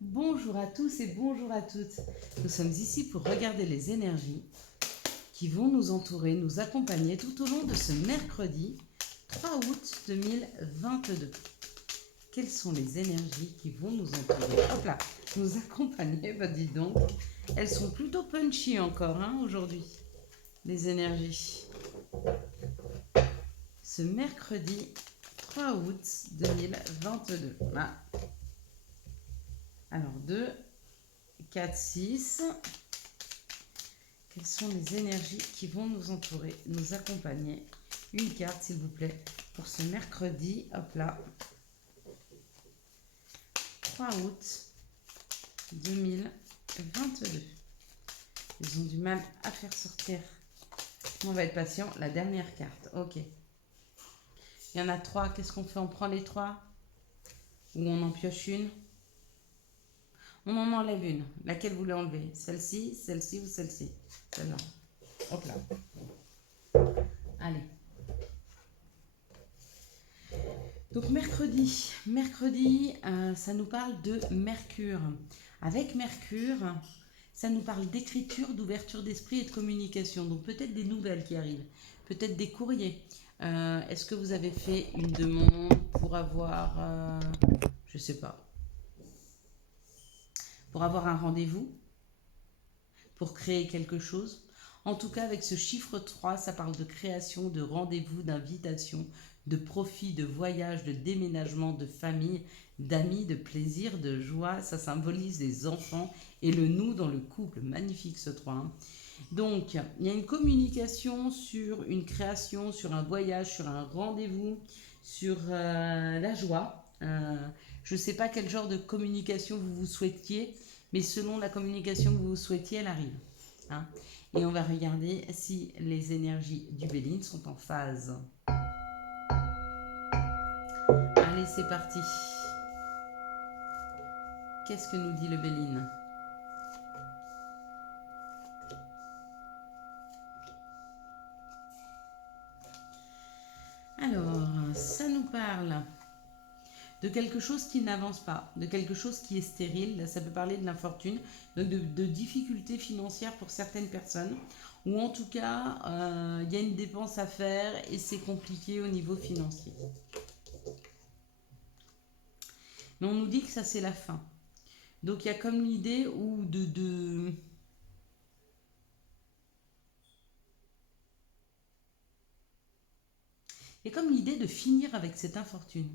Bonjour à tous et bonjour à toutes. Nous sommes ici pour regarder les énergies qui vont nous entourer, nous accompagner tout au long de ce mercredi 3 août 2022. Quelles sont les énergies qui vont nous entourer? Hop là, nous accompagner, bah dis donc. Elles sont plutôt punchy encore aujourd'hui, les énergies. Ce mercredi 3 août 2022. Ah. Alors 2, 4, 6. Quelles sont les énergies qui vont nous entourer, nous accompagner? Une carte, s'il vous plaît, pour ce mercredi. Hop là. 3 août 2022. Ils ont du mal à faire sortir. On va être patient. La dernière carte. Ok. Il y en a 3. Qu'est-ce qu'on fait? On prend les 3 ou on en pioche une? On en enlève une. Laquelle vous voulez enlever? Celle-ci, celle-ci ou celle-ci? Celle-là. Hop là. Allez. Donc mercredi, ça nous parle de Mercure. Avec Mercure, ça nous parle d'écriture, d'ouverture d'esprit et de communication. Donc peut-être des nouvelles qui arrivent, peut-être des courriers. Est-ce que vous avez fait une demande pour avoir, je sais pas, pour avoir un rendez-vous, pour créer quelque chose? En tout cas, avec ce chiffre 3, ça parle de création, de rendez-vous, d'invitation, de profit, de voyage, de déménagement, de famille, d'amis, de plaisir, de joie. Ça symbolise les enfants et le nous dans le couple. Magnifique ce 3. Donc, il y a une communication sur une création, sur un voyage, sur un rendez-vous, sur la joie. Je ne sais pas quel genre de communication vous souhaitiez, mais selon la communication que vous souhaitiez, elle arrive. Hein. Et on va regarder si les énergies du Béline sont en phase. Allez, c'est parti. Qu'est-ce que nous dit le Béline? Alors, ça nous parle de quelque chose qui n'avance pas, de quelque chose qui est stérile. Là, ça peut parler de l'infortune, donc de difficultés financières pour certaines personnes, ou en tout cas, il y a une dépense à faire et c'est compliqué au niveau financier. Mais on nous dit que ça, c'est la fin. Donc, il y a comme l'idée où il y a comme l'idée de finir avec cette infortune.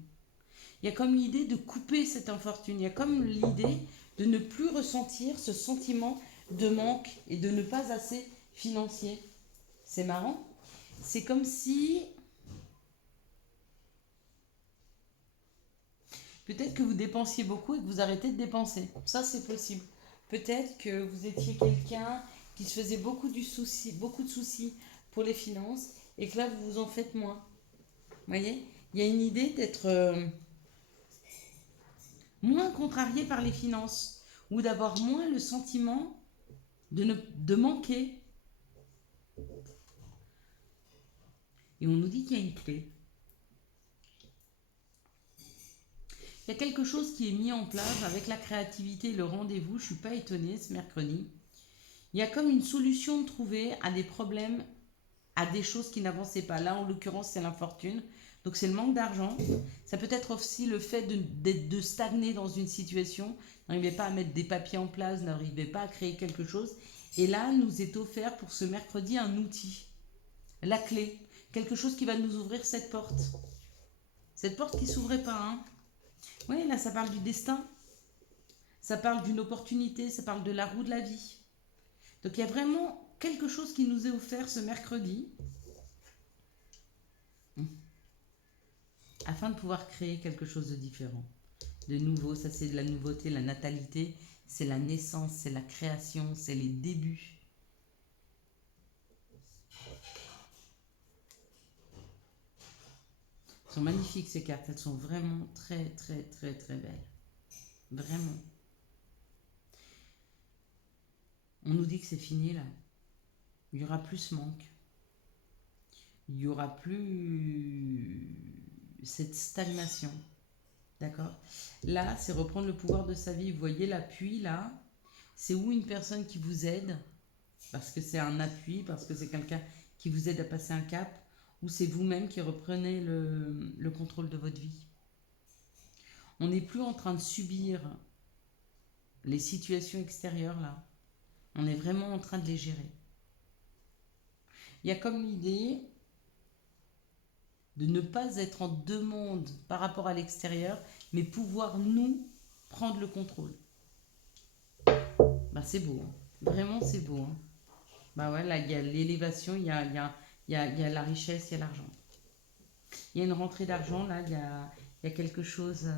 Il y a comme l'idée de couper cette infortune. Il y a comme l'idée de ne plus ressentir ce sentiment de manque et de ne pas assez financier. C'est marrant. C'est comme si peut-être que vous dépensiez beaucoup et que vous arrêtez de dépenser. Ça, c'est possible. Peut-être que vous étiez quelqu'un qui se faisait beaucoup de soucis pour les finances et que là, vous vous en faites moins. Vous voyez? Il y a une idée d'être moins contrarié par les finances ou d'avoir moins le sentiment de manquer. Et on nous dit qu'il y a une clé. Il y a quelque chose qui est mis en place avec la créativité et le rendez-vous. Je ne suis pas étonnée ce mercredi. Il y a comme une solution de trouver à des problèmes, à des choses qui n'avançaient pas. Là, en l'occurrence, c'est l'infortune. Donc, c'est le manque d'argent. Ça peut être aussi le fait de stagner dans une situation. N'arrivez pas à mettre des papiers en place, n'arrivez pas à créer quelque chose. Et là, nous est offert pour ce mercredi un outil, la clé, quelque chose qui va nous ouvrir cette porte. Cette porte qui ne s'ouvrait pas. Hein. Oui, là, ça parle du destin. Ça parle d'une opportunité, ça parle de la roue de la vie. Donc il y a vraiment quelque chose qui nous est offert ce mercredi afin de pouvoir créer quelque chose de différent, de nouveau. Ça, c'est de la nouveauté, la natalité, c'est la naissance, c'est la création, c'est les débuts. Elles sont magnifiques ces cartes, elles sont vraiment très très très très belles. Vraiment. On nous dit que c'est fini là. Il y aura plus ce manque. Il y aura plus cette stagnation. D'accord? Là, c'est reprendre le pouvoir de sa vie. Vous voyez l'appui là? C'est où une personne qui vous aide, parce que c'est un appui, parce que c'est quelqu'un qui vous aide à passer un cap, ou c'est vous-même qui reprenez le contrôle de votre vie. On n'est plus en train de subir les situations extérieures là. On est vraiment en train de les gérer. Il y a comme l'idée de ne pas être en demande par rapport à l'extérieur, mais pouvoir nous prendre le contrôle. Bah, c'est beau, hein. Vraiment c'est beau. Hein. Bah ouais, là il y a l'élévation, il y a la richesse, il y a l'argent. Il y a une rentrée d'argent, là il y a quelque chose,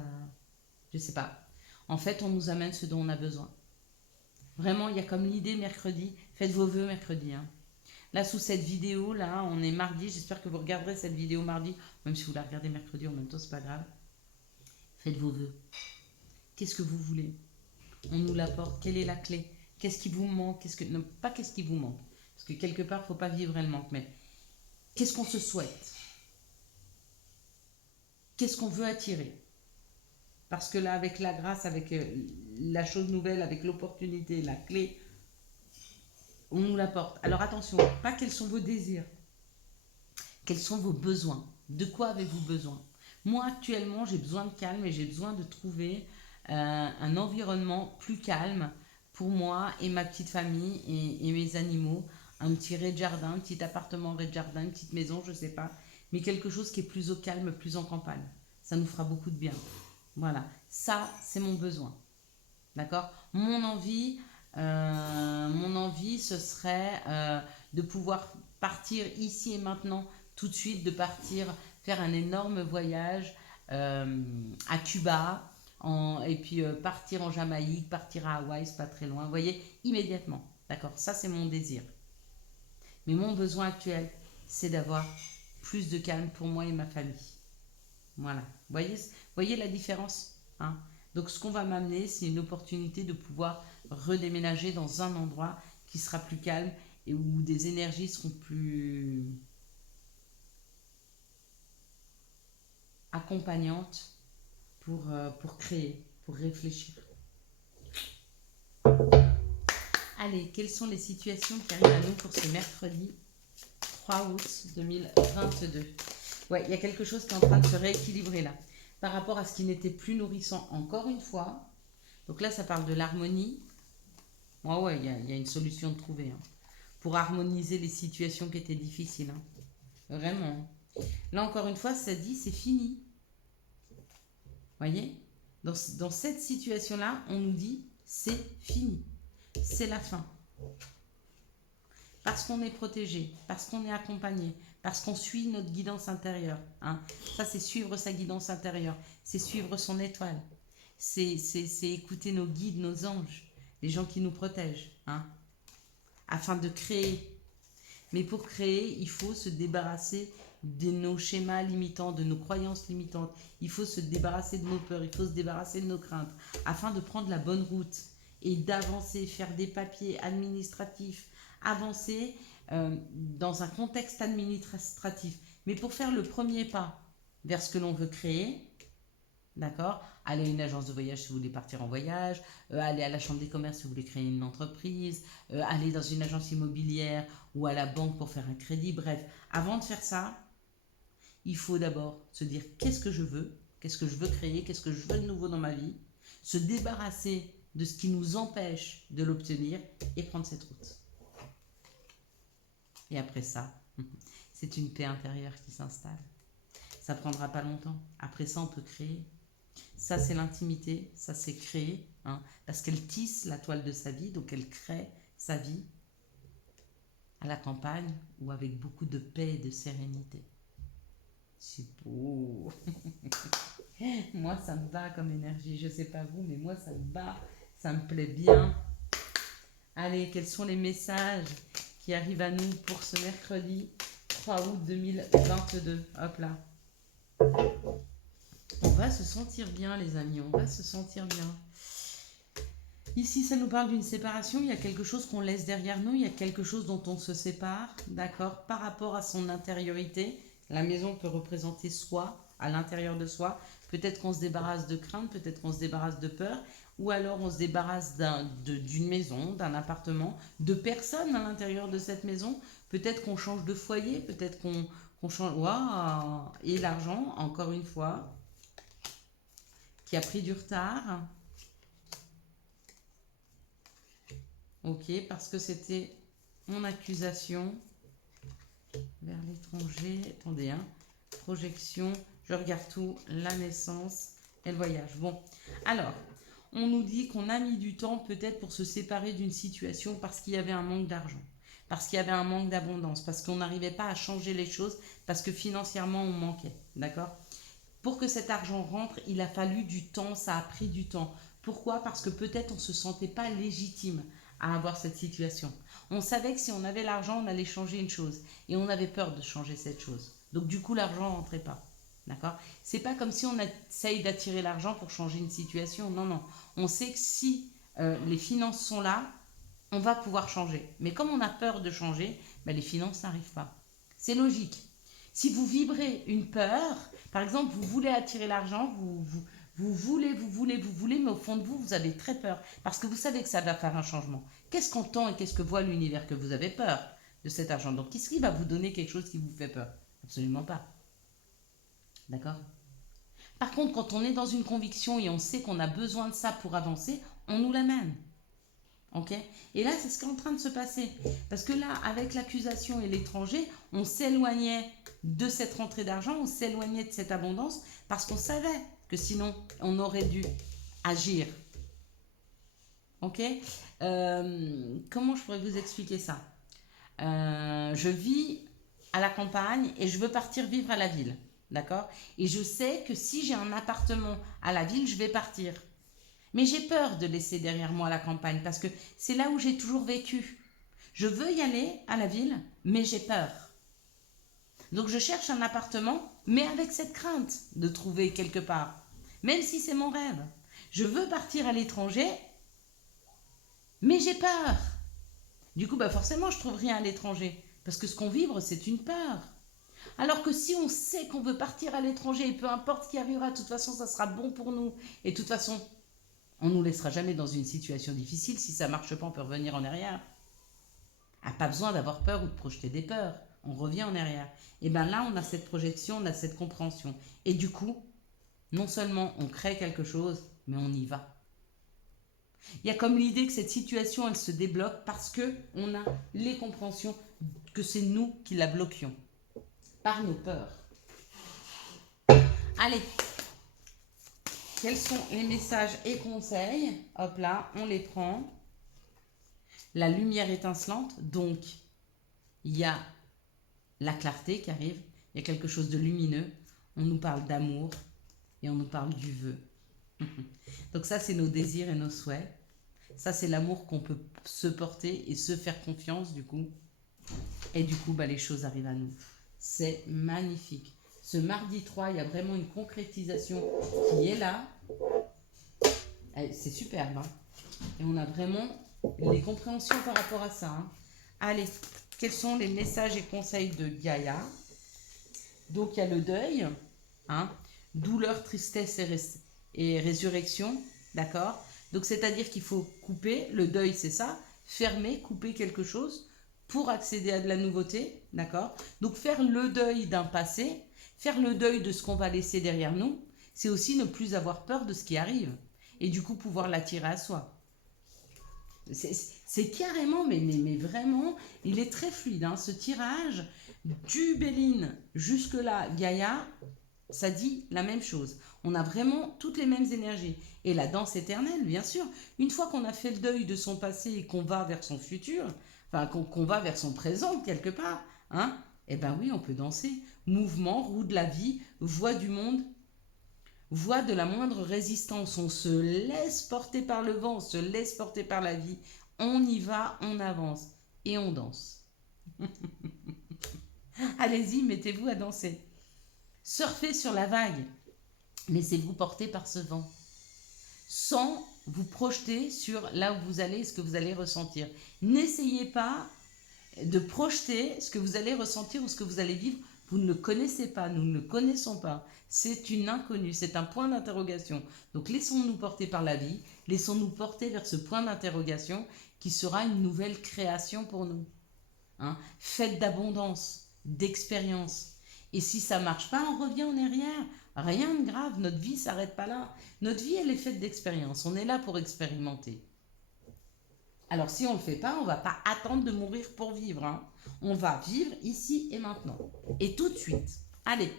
je sais pas. En fait, on nous amène ce dont on a besoin. Vraiment, il y a comme l'idée mercredi, faites vos vœux mercredi. Hein. Là, sous cette vidéo, là, on est mardi. J'espère que vous regarderez cette vidéo mardi, même si vous la regardez mercredi en même temps, c'est pas grave. Faites vos vœux. Qu'est-ce que vous voulez? On nous l'apporte. Quelle est la clé? Qu'est-ce qui vous manque? Non, pas qu'est-ce qui vous manque. Parce que quelque part, il ne faut pas vivre le manque, mais qu'est-ce qu'on se souhaite? Qu'est-ce qu'on veut attirer? Parce que là, avec la grâce, avec la chose nouvelle, avec l'opportunité, la clé, on nous l'apporte. Alors attention, pas quels sont vos désirs, quels sont vos besoins. De quoi avez-vous besoin? Moi, actuellement, j'ai besoin de calme et j'ai besoin de trouver un environnement plus calme pour moi et ma petite famille et mes animaux. Un petit rez-de-jardin, un petit appartement rez-de-jardin, une petite maison, je ne sais pas. Mais quelque chose qui est plus au calme, plus en campagne. Ça nous fera beaucoup de bien. Voilà, ça, c'est mon besoin. D'accord? Mon envie, ce serait de pouvoir partir ici et maintenant, tout de suite, de partir faire un énorme voyage à Cuba, et puis partir en Jamaïque, partir à Hawaï, c'est pas très loin. Vous voyez, immédiatement. D'accord? Ça, c'est mon désir. Mais mon besoin actuel, c'est d'avoir plus de calme pour moi et ma famille. Voilà. Voyez la différence, hein? Donc, ce qu'on va m'amener, c'est une opportunité de pouvoir redéménager dans un endroit qui sera plus calme et où des énergies seront plus accompagnantes pour créer, pour réfléchir. Allez, quelles sont les situations qui arrivent à nous pour ce mercredi 3 août 2022? Ouais, il y a quelque chose qui est en train de se rééquilibrer là. Par rapport à ce qui n'était plus nourrissant, encore une fois. Donc là, ça parle de l'harmonie. Ouais, il y a une solution de trouver. Hein, pour harmoniser les situations qui étaient difficiles. Hein. Vraiment. Là, encore une fois, ça dit c'est fini. Voyez, dans cette situation-là, on nous dit c'est fini. C'est la fin. Parce qu'on est protégé, parce qu'on est accompagné, parce qu'on suit notre guidance intérieure. Hein. Ça, c'est suivre sa guidance intérieure. C'est suivre son étoile. C'est écouter nos guides, nos anges, les gens qui nous protègent. Hein, afin de créer. Mais pour créer, il faut se débarrasser de nos schémas limitants, de nos croyances limitantes. Il faut se débarrasser de nos peurs, il faut se débarrasser de nos craintes, afin de prendre la bonne route et d'avancer, faire des papiers administratifs, avancer dans un contexte administratif. Mais pour faire le premier pas vers ce que l'on veut créer, d'accord? Aller à une agence de voyage si vous voulez partir en voyage, aller à la chambre des commerces si vous voulez créer une entreprise, aller dans une agence immobilière ou à la banque pour faire un crédit. Bref, avant de faire ça, il faut d'abord se dire qu'est-ce que je veux créer, qu'est-ce que je veux de nouveau dans ma vie, se débarrasser de ce qui nous empêche de l'obtenir et prendre cette route. Et après ça, c'est une paix intérieure qui s'installe. Ça ne prendra pas longtemps. Après ça, on peut créer. Ça, c'est l'intimité, ça, c'est créer, hein, parce qu'elle tisse la toile de sa vie, donc elle crée sa vie à la campagne ou avec beaucoup de paix et de sérénité. C'est beau. Moi, ça me va comme énergie. Je ne sais pas vous, mais moi, ça me va. Ça me plaît bien. Allez, quels sont les messages qui arrivent à nous pour ce mercredi 3 août 2022? Hop là. On va se sentir bien, les amis. On va se sentir bien. Ici, ça nous parle d'une séparation. Il y a quelque chose qu'on laisse derrière nous. Il y a quelque chose dont on se sépare. D'accord? Par rapport à son intériorité. La maison peut représenter soi, à l'intérieur de soi. Peut-être qu'on se débarrasse de crainte, peut-être qu'on se débarrasse de peur, ou alors on se débarrasse d'une maison, d'un appartement, de personnes à l'intérieur de cette maison. Peut-être qu'on change de foyer, peut-être qu'on change... Waouh! Et l'argent, encore une fois, qui a pris du retard. Ok, parce que c'était mon accusation vers l'étranger. Attendez, hein. Projection, je regarde tout, la naissance et le voyage. Bon, alors, on nous dit qu'on a mis du temps peut-être pour se séparer d'une situation parce qu'il y avait un manque d'argent, parce qu'il y avait un manque d'abondance, parce qu'on n'arrivait pas à changer les choses, parce que financièrement on manquait, d'accord? Pour que cet argent rentre, il a fallu du temps, ça a pris du temps. Pourquoi? Parce que peut-être on ne se sentait pas légitime à avoir cette situation. On savait que si on avait l'argent, on allait changer une chose. Et on avait peur de changer cette chose. Donc du coup, l'argent ne rentrait pas. D'accord? C'est pas comme si on essaye d'attirer l'argent pour changer une situation. Non, non. On sait que si les finances sont là, on va pouvoir changer. Mais comme on a peur de changer, ben les finances n'arrivent pas. C'est logique. Si vous vibrez une peur, par exemple, vous voulez attirer l'argent, vous voulez, mais au fond de vous, vous avez très peur. Parce que vous savez que ça va faire un changement. Qu'est-ce qu'entend et qu'est-ce que voit l'univers? Que vous avez peur de cet argent. Donc, qu'est-ce qui va vous donner quelque chose qui vous fait peur? Absolument pas. D'accord? Par contre, quand on est dans une conviction et on sait qu'on a besoin de ça pour avancer, on nous l'amène. Ok? Et là, c'est ce qui est en train de se passer. Parce que là, avec l'accusation et l'étranger, on s'éloignait de cette rentrée d'argent, on s'éloignait de cette abondance, parce qu'on savait que sinon, on aurait dû agir. Ok? Comment je pourrais vous expliquer ça? Je vis à la campagne et je veux partir vivre à la ville. D'accord? Et je sais que si j'ai un appartement à la ville, je vais partir. Mais j'ai peur de laisser derrière moi la campagne parce que c'est là où j'ai toujours vécu. Je veux y aller à la ville, mais j'ai peur. Donc je cherche un appartement, mais avec cette crainte de trouver quelque part, même si c'est mon rêve. Je veux partir à l'étranger, mais j'ai peur. Du coup, bah forcément, je trouve rien à l'étranger. Parce que ce qu'on vibre, c'est une peur. Alors que si on sait qu'on veut partir à l'étranger, et peu importe ce qui arrivera, de toute façon, ça sera bon pour nous. Et de toute façon, on ne nous laissera jamais dans une situation difficile. Si ça ne marche pas, on peut revenir en arrière. Ah, pas besoin d'avoir peur ou de projeter des peurs. On revient en arrière. Et bien là, on a cette projection, on a cette compréhension. Et du coup, non seulement on crée quelque chose, mais on y va. Il y a comme l'idée que cette situation, elle se débloque parce qu'on a les compréhensions que c'est nous qui la bloquions. Par nos peurs. Allez, quels sont les messages et conseils? Hop là, on les prend. La lumière étincelante, donc il y a la clarté qui arrive, il y a quelque chose de lumineux. On nous parle d'amour et on nous parle du vœu. Donc ça, c'est nos désirs et nos souhaits. Ça, c'est l'amour qu'on peut se porter et se faire confiance du coup. Et du coup, bah, les choses arrivent à nous. C'est magnifique. Ce mardi 3, il y a vraiment une concrétisation qui est là. C'est superbe. Hein. Et on a vraiment les compréhensions par rapport à ça. Hein. Allez, quels sont les messages et conseils de Gaïa? Donc, il y a le deuil. Hein, douleur, tristesse et résurrection. D'accord? Donc, c'est-à-dire qu'il faut couper. Le deuil, c'est ça. Fermer, couper quelque chose pour accéder à de la nouveauté. D'accord? Donc, faire le deuil d'un passé, faire le deuil de ce qu'on va laisser derrière nous, c'est aussi ne plus avoir peur de ce qui arrive. Et du coup, pouvoir l'attirer à soi. C'est carrément, mais vraiment, il est très fluide. Hein, ce tirage du Béline jusque-là, Gaïa, ça dit la même chose. On a vraiment toutes les mêmes énergies. Et la danse éternelle, bien sûr. Une fois qu'on a fait le deuil de son passé et qu'on va vers son futur, enfin qu'on va vers son présent quelque part, hein, eh ben oui, on peut danser. Mouvement, roue de la vie, voix du monde, voix de la moindre résistance. On se laisse porter par le vent, on se laisse porter par la vie. On y va, on avance et on danse. Allez-y, mettez-vous à danser. Surfez sur la vague. Laissez-vous porter par ce vent. Sans vous projeter sur là où vous allez et ce que vous allez ressentir. N'essayez pas de projeter ce que vous allez ressentir ou ce que vous allez vivre Vous ne le connaissez pas, nous ne le connaissons pas. C'est une inconnue, c'est un point d'interrogation. Donc laissons-nous porter par la vie, laissons-nous porter vers ce point d'interrogation qui sera une nouvelle création pour nous. Hein, faite d'abondance, d'expérience. Et si ça marche pas, on revient en arrière. Rien de grave, notre vie s'arrête pas là. Notre vie, elle est faite d'expérience. On est là pour expérimenter. Alors si on ne le fait pas, on ne va pas attendre de mourir pour vivre. Hein. On va vivre ici et maintenant. Et tout de suite. Allez,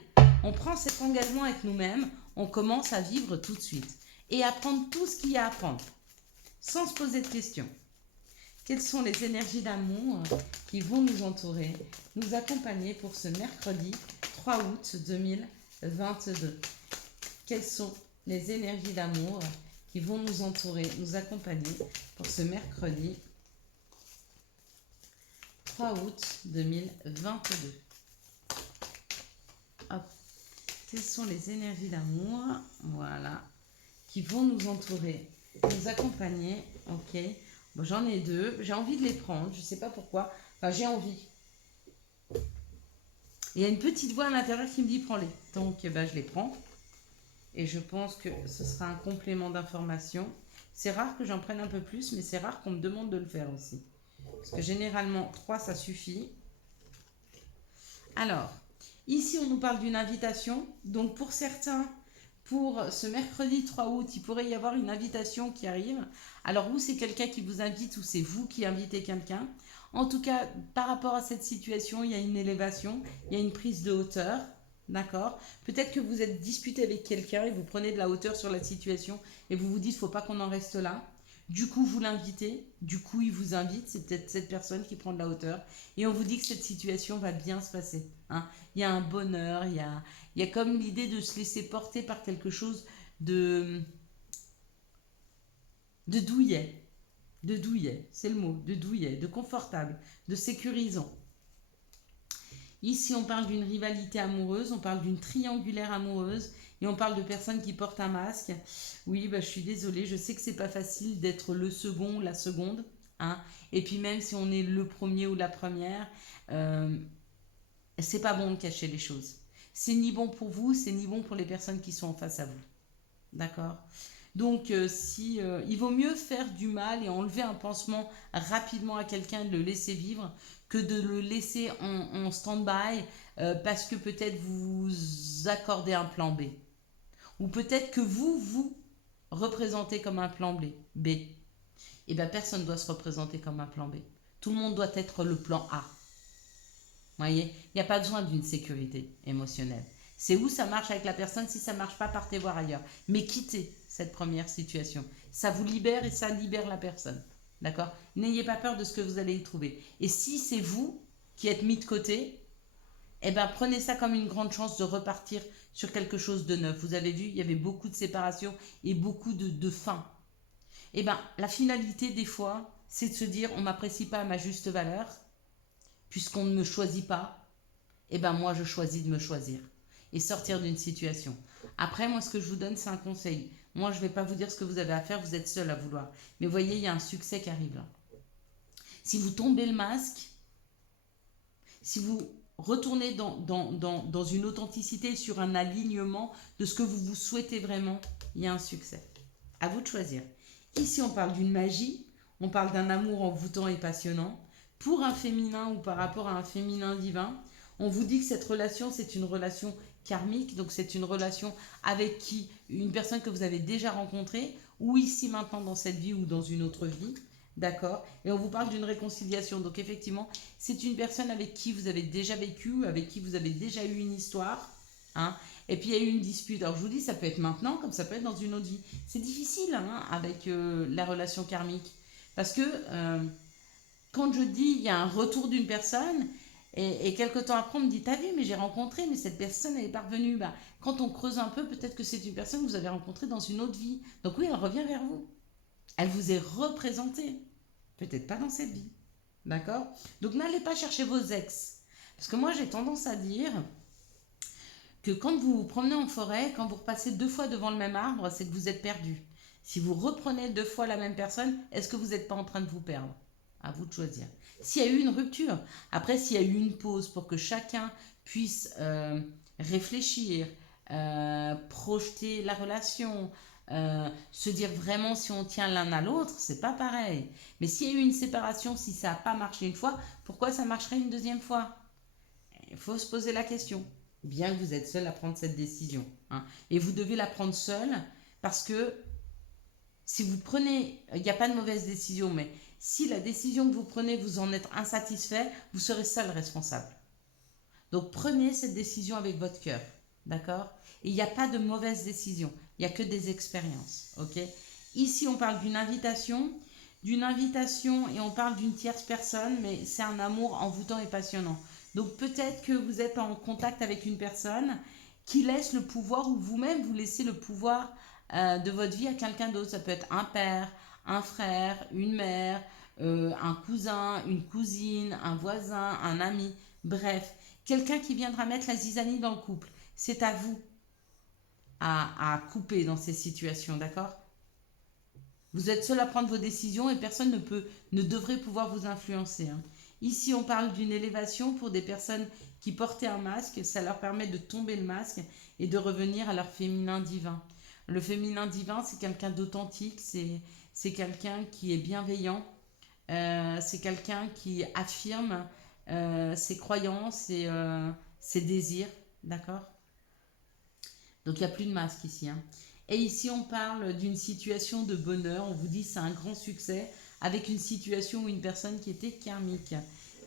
on prend cet engagement avec nous-mêmes, on commence à vivre tout de suite. Et à prendre tout ce qu'il y a à prendre, sans se poser de questions. Quelles sont les énergies d'amour qui vont nous entourer, nous accompagner pour ce mercredi 3 août 2022? Quelles sont les énergies d'amour qui vont nous entourer, nous accompagner pour ce mercredi 3 août 2022? Hop. Quelles sont les énergies d'amour, voilà, qui vont nous entourer, nous accompagner? Ok. Bon, j'en ai deux. J'ai envie de les prendre. Je ne sais pas pourquoi. Enfin, j'ai envie. Il y a une petite voix à l'intérieur qui me dit prends-les. Donc, je les prends. Et je pense que ce sera un complément d'information. C'est rare que j'en prenne un peu plus, mais c'est rare qu'on me demande de le faire aussi. Parce que généralement, 3, ça suffit. Alors, ici, on nous parle d'une invitation. Donc, pour certains, pour ce mercredi 3 août, il pourrait y avoir une invitation qui arrive. Alors, ou c'est quelqu'un qui vous invite, ou c'est vous qui invitez quelqu'un. En tout cas, par rapport à cette situation, il y a une élévation, il y a une prise de hauteur. D'accord? Peut-être que vous êtes disputé avec quelqu'un et vous prenez de la hauteur sur la situation et vous vous dites, il ne faut pas qu'on en reste là. Du coup, vous l'invitez, du coup, il vous invite, c'est peut-être cette personne qui prend de la hauteur. Et on vous dit que cette situation va bien se passer. Hein. Il y a un bonheur, il y a comme l'idée de se laisser porter par quelque chose de douillet. De douillet, c'est le mot, de douillet, de confortable, de sécurisant. Ici, on parle d'une rivalité amoureuse, on parle d'une triangulaire amoureuse et on parle de personnes qui portent un masque. Oui, je suis désolée, je sais que c'est pas facile d'être le second ou la seconde. Hein. Et puis même si on est le premier ou la première, c'est pas bon de cacher les choses. C'est ni bon pour vous, c'est ni bon pour les personnes qui sont en face à vous. D'accord? Donc, il vaut mieux faire du mal et enlever un pansement rapidement à quelqu'un et de le laisser vivre que de le laisser en stand-by parce que peut-être vous accordez un plan B. Ou peut-être que vous représentez comme un plan B. Et bien, personne ne doit se représenter comme un plan B. Tout le monde doit être le plan A. Vous voyez? Il n'y a pas besoin d'une sécurité émotionnelle. C'est où ça marche avec la personne. Si ça ne marche pas, partez voir ailleurs. Mais quittez cette première situation. Ça vous libère et ça libère la personne. D'accord? N'ayez pas peur de ce que vous allez y trouver. Et si c'est vous qui êtes mis de côté, prenez ça comme une grande chance de repartir sur quelque chose de neuf. Vous avez vu, il y avait beaucoup de séparation et beaucoup de fin. La finalité, des fois, c'est de se dire, on ne m'apprécie pas à ma juste valeur, puisqu'on ne me choisit pas, moi, je choisis de me choisir et sortir d'une situation. Après, moi, ce que je vous donne, c'est un conseil. Moi, je ne vais pas vous dire ce que vous avez à faire, vous êtes seul à vouloir. Mais voyez, il y a un succès qui arrive là. Si vous tombez le masque, si vous retournez dans une authenticité, sur un alignement de ce que vous souhaitez vraiment, il y a un succès. À vous de choisir. Ici, on parle d'une magie, on parle d'un amour envoûtant et passionnant. Pour un féminin ou par rapport à un féminin divin, on vous dit que cette relation, c'est une relation karmique, donc c'est une relation avec qui, une personne que vous avez déjà rencontrée, ou ici maintenant dans cette vie ou dans une autre vie, d'accord? Et on vous parle d'une réconciliation, donc effectivement, c'est une personne avec qui vous avez déjà vécu, avec qui vous avez déjà eu une histoire, hein? Et puis il y a eu une dispute. Alors je vous dis, ça peut être maintenant, comme ça peut être dans une autre vie. C'est difficile avec la relation karmique, parce que quand je dis il y a un retour d'une personne, et quelques temps après on me dit, t'as vu, mais j'ai rencontré, mais cette personne elle est parvenue. Quand on creuse un peu, peut-être que c'est une personne que vous avez rencontrée dans une autre vie. Donc oui, elle revient vers vous. Elle vous est représentée. Peut-être pas dans cette vie. D'accord? Donc n'allez pas chercher vos ex. Parce que moi j'ai tendance à dire que quand vous vous promenez en forêt, quand vous repassez 2 fois devant le même arbre, c'est que vous êtes perdu. Si vous reprenez 2 fois la même personne, est-ce que vous n'êtes pas en train de vous perdre? À vous de choisir. S'il y a eu une rupture, après s'il y a eu une pause pour que chacun puisse réfléchir, projeter la relation, se dire vraiment si on tient l'un à l'autre, c'est pas pareil. Mais s'il y a eu une séparation, si ça n'a pas marché une fois, pourquoi ça marcherait une deuxième fois? Il faut se poser la question. Bien que vous êtes seul à prendre cette décision, hein. Et vous devez la prendre seul parce que si vous prenez, il n'y a pas de mauvaise décision, mais si la décision que vous prenez, vous en êtes insatisfait, vous serez seul responsable. Donc prenez cette décision avec votre cœur, d'accord? Et il n'y a pas de mauvaise décision, il n'y a que des expériences, ok? Ici, on parle d'une invitation et on parle d'une tierce personne, mais c'est un amour envoûtant et passionnant. Donc peut-être que vous êtes en contact avec une personne qui laisse le pouvoir ou vous-même vous laissez le pouvoir de votre vie à quelqu'un d'autre. Ça peut être un père, un frère, une mère, un cousin, une cousine, un voisin, un ami, bref, quelqu'un qui viendra mettre la zizanie dans le couple. C'est à vous à couper dans ces situations, d'accord? Vous êtes seul à prendre vos décisions et personne ne devrait pouvoir vous influencer, hein. Ici, on parle d'une élévation pour des personnes qui portaient un masque. Ça leur permet de tomber le masque et de revenir à leur féminin divin. Le féminin divin, c'est quelqu'un d'authentique, c'est quelqu'un qui est bienveillant, c'est quelqu'un qui affirme ses croyances et ses désirs, d'accord? Donc il n'y a plus de masque ici, hein. Et ici, on parle d'une situation de bonheur. On vous dit c'est un grand succès avec une situation où une personne qui était karmique.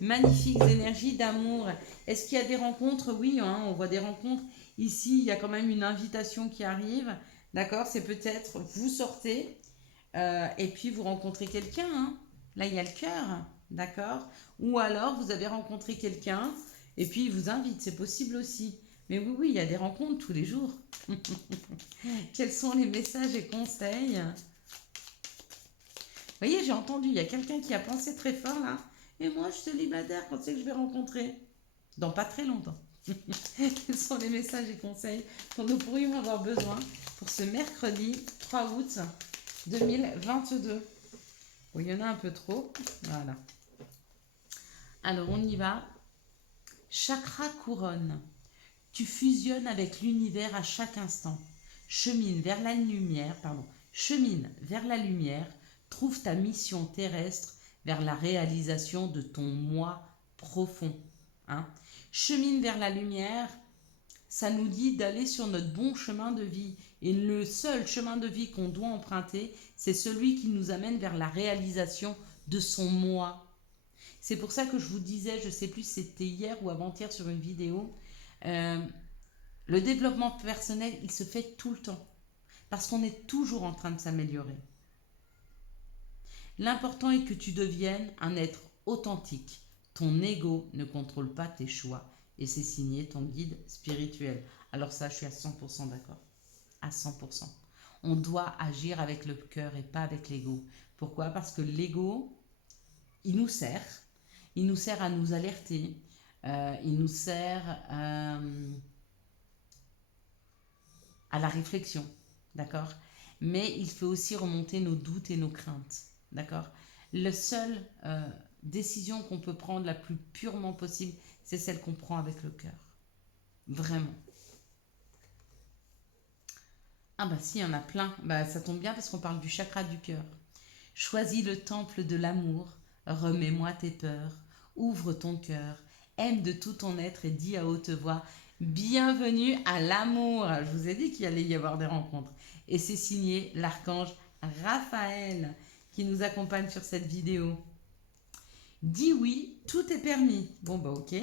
Magnifiques énergies d'amour. Est-ce qu'il y a des rencontres? Oui, hein, on voit des rencontres. Ici, il y a quand même une invitation qui arrive. D'accord? C'est peut-être vous sortez et puis vous rencontrez quelqu'un, hein. Là, il y a le cœur. D'accord? Ou alors, vous avez rencontré quelqu'un et puis il vous invite. C'est possible aussi. Mais oui, oui, il y a des rencontres tous les jours. Quels sont les messages et conseils? Vous voyez, j'ai entendu, il y a quelqu'un qui a pensé très fort là. Et moi, je suis célibataire, quand c'est que je vais rencontrer? Dans pas très longtemps. Quels sont les messages et conseils dont nous pourrions avoir besoin pour ce mercredi 3 août 2022? Bon, il y en a un peu trop. Voilà. Alors, on y va. Chakra couronne. Tu fusionnes avec l'univers à chaque instant. Chemine vers la lumière, trouve ta mission terrestre vers la réalisation de ton moi profond, hein. Chemine vers la lumière, ça nous dit d'aller sur notre bon chemin de vie. Et le seul chemin de vie qu'on doit emprunter, c'est celui qui nous amène vers la réalisation de son moi. C'est pour ça que je vous disais, je ne sais plus si c'était hier ou avant-hier sur une vidéo, le développement personnel, il se fait tout le temps. Parce qu'on est toujours en train de s'améliorer. L'important est que tu deviennes un être authentique. Ton ego ne contrôle pas tes choix. Et c'est signé ton guide spirituel. Alors ça, je suis à 100% d'accord. À 100%. On doit agir avec le cœur et pas avec l'ego. Pourquoi? Parce que l'ego, il nous sert. Il nous sert à nous alerter. Il nous sert à la réflexion. D'accord? Mais il fait aussi remonter nos doutes et nos craintes. D'accord? La seule décision qu'on peut prendre la plus purement possible, c'est celle qu'on prend avec le cœur. Vraiment. Ah bah si, il y en a plein. Bah ça tombe bien parce qu'on parle du chakra du cœur. Choisis le temple de l'amour, remets-moi tes peurs, ouvre ton cœur, aime de tout ton être et dis à haute voix, bienvenue à l'amour. Je vous ai dit qu'il allait y avoir des rencontres. Et c'est signé l'archange Raphaël qui nous accompagne sur cette vidéo. Dis oui, tout est permis. Bon bah ok.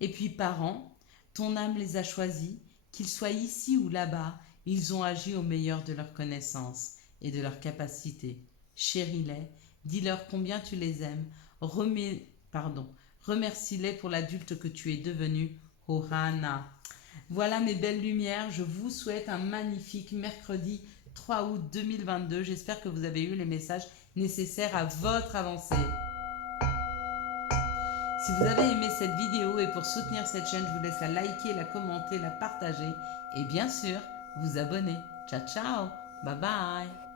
Et puis parents, ton âme les a choisis, qu'ils soient ici ou là-bas, ils ont agi au meilleur de leurs connaissances et de leurs capacités. Chéris-les, dis-leur combien tu les aimes, remercie-les pour l'adulte que tu es devenu, Ohana. Voilà mes belles lumières, je vous souhaite un magnifique mercredi 3 août 2022. J'espère que vous avez eu les messages nécessaires à votre avancée. Si vous avez aimé cette vidéo et pour soutenir cette chaîne, je vous laisse la liker, la commenter, la partager et bien sûr, vous abonner. Ciao, ciao, bye bye.